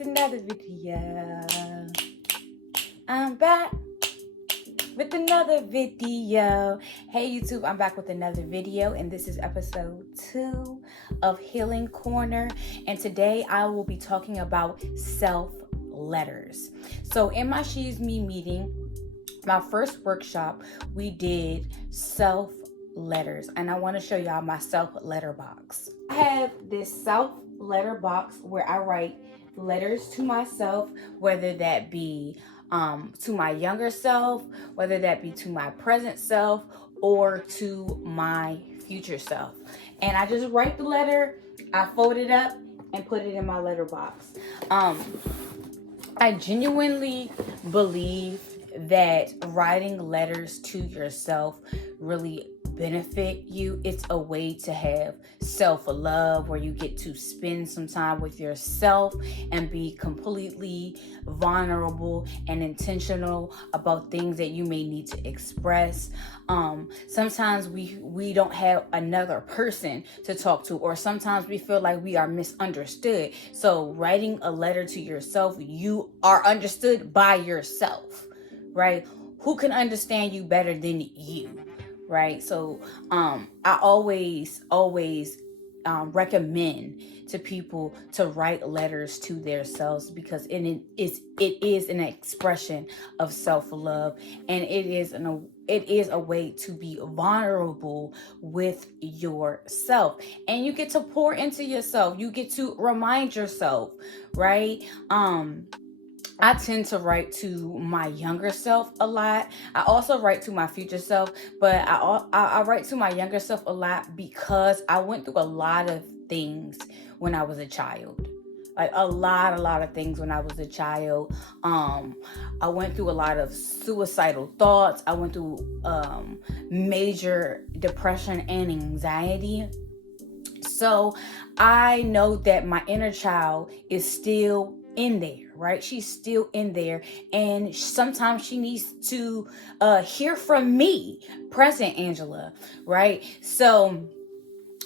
with another video. I'm back with another video. Hey YouTube, I'm back with another video, and this is episode 2 of Healing Corner. And today I will be talking about self-letters. So in my She's Me meeting, my first workshop, we did self-letters, and I want to show y'all my self-letter box. I have this self-letter box where I write letters to myself, whether that be to my younger self, whether that be to my present self, or to my future self. And I just write the letter, I fold it up, and put it in my letter box. I genuinely believe that writing letters to yourself really benefit you. It's a way to have self-love where you get to spend some time with yourself and be completely vulnerable and intentional about things that you may need to express. Sometimes we don't have another person to talk to, or sometimes we feel like we are misunderstood. So writing a letter to yourself, you are understood by yourself, right? Who can understand you better than you? Right. So I always recommend to people to write letters to themselves, because it is an expression of self-love, and it is a way to be vulnerable with yourself, and you get to pour into yourself. You get to remind yourself, right? I tend to write to my younger self a lot. I also write to my future self, but I write to my younger self a lot because I went through a lot of things when I was a child. Like a lot of things when I was a child. I went through a lot of suicidal thoughts. I went through major depression and anxiety. So I know that my inner child is still in there, right? She's still in there, and sometimes she needs to hear from me, present Angela, right? So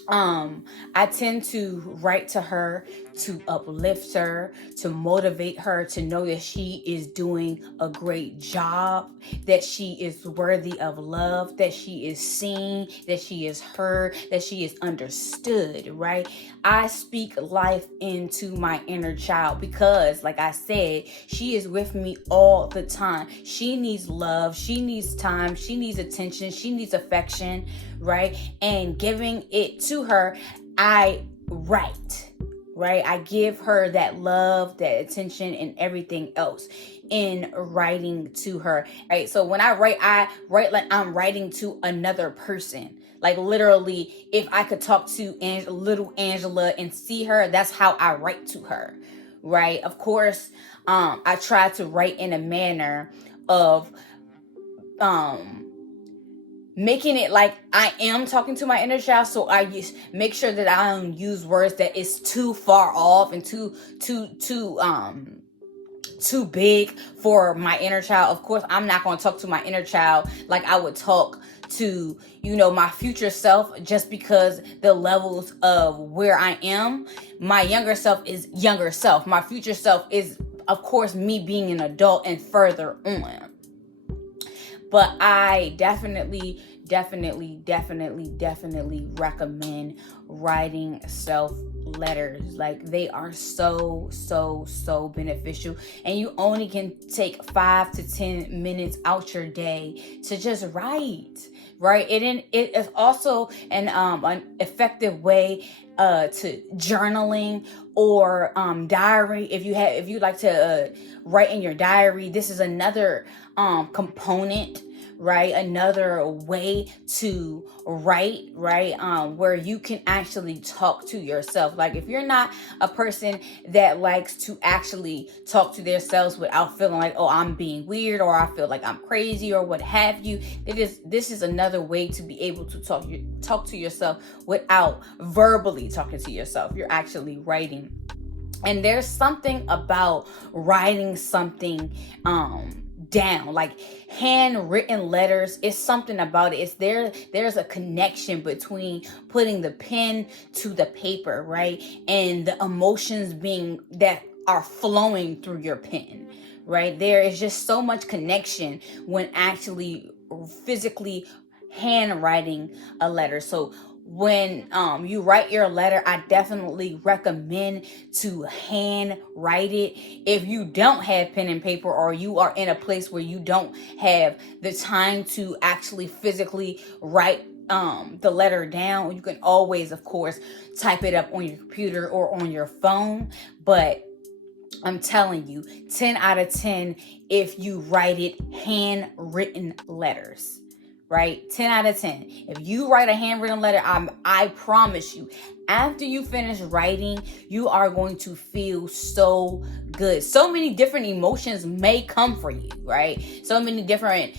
I tend to write to her to uplift her, to motivate her, to know that she is doing a great job, that she is worthy of love, that she is seen, that she is heard, that she is understood, right? I speak life into my inner child because, like I said, she is with me all the time. She needs love, she needs time, she needs attention, she needs affection, right? And giving it to her, I write, right? I give her that love, that attention, and everything else in writing to her, right? So when I write like I'm writing to another person. Like literally, if I could talk to little Angela and see her, that's how I write to her, right? Of course, I try to write in a manner of making it like I am talking to my inner child. So I make sure that I don't use words that is too far off and too big for my inner child. Of course, I'm not going to talk to my inner child like I would talk to, my future self, just because the levels of where I am. My younger self is younger self. My future self is, of course, me being an adult and further on. But I definitely recommend writing self-letters. Like, they are so beneficial. And you only can take 5 to 10 minutes out your day to just write, right? It is also an effective way to journaling or diary. If you like to write in your diary, this is another component, right? Another way to write, right? Where you can actually talk to yourself. Like, if you're not a person that likes to actually talk to themselves without feeling like, oh, I'm being weird, or I feel like I'm crazy, or what have you, this is another way to be able to talk to yourself without verbally talking to yourself. You're actually writing. And there's something about writing something down, like handwritten letters. It's something about it. There's a connection between putting the pen to the paper, right? And the emotions being that are flowing through your pen, right? There is just so much connection when actually physically handwriting a letter. So when you write your letter, I definitely recommend to hand write it. If you don't have pen and paper, or you are in a place where you don't have the time to actually physically write the letter down, you can always, of course, type it up on your computer or on your phone. But I'm telling you, 10 out of 10 if you write it handwritten letters, right? 10 out of 10. If you write a handwritten letter, I promise you, after you finish writing, you are going to feel so good. So many different emotions may come for you, right? So many different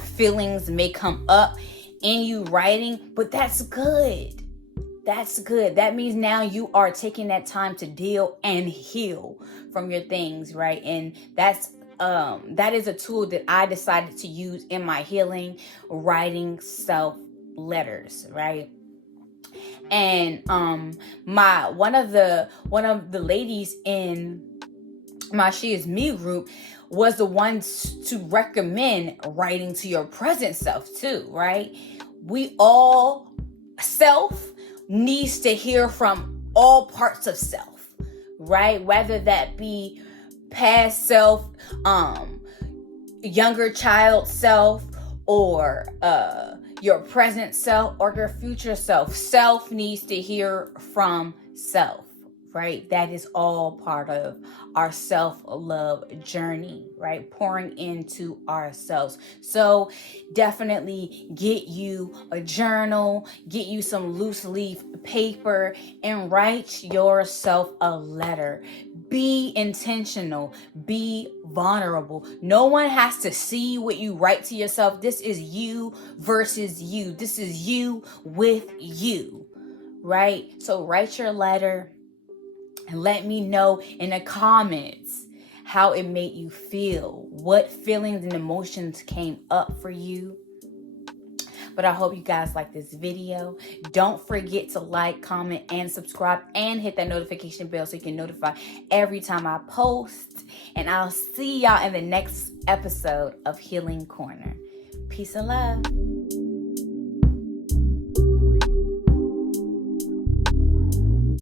feelings may come up in you writing, but that's good. That's good. That means now you are taking that time to deal and heal from your things, right? And that is a tool that I decided to use in my healing, writing self letters, right? And one of the ladies in my She Is Me group was the one to recommend writing to your present self too, right? We all self needs to hear from all parts of self, right? Whether that be past self, younger child self, or your present self, or your future self. Self needs to hear from self, right? That is all part of our self-love journey, right? Pouring into ourselves. So definitely get you a journal, get you some loose leaf paper, and write yourself a letter. Be intentional, be vulnerable. No one has to see what you write to yourself. This is you versus you. This is you with you, right? So write your letter and let me know in the comments how it made you feel. What feelings and emotions came up for you. But I hope you guys like this video. Don't forget to like, comment, and subscribe, and hit that notification bell so you can notify every time I post. And I'll see y'all in the next episode of Healing Corner. Peace and love.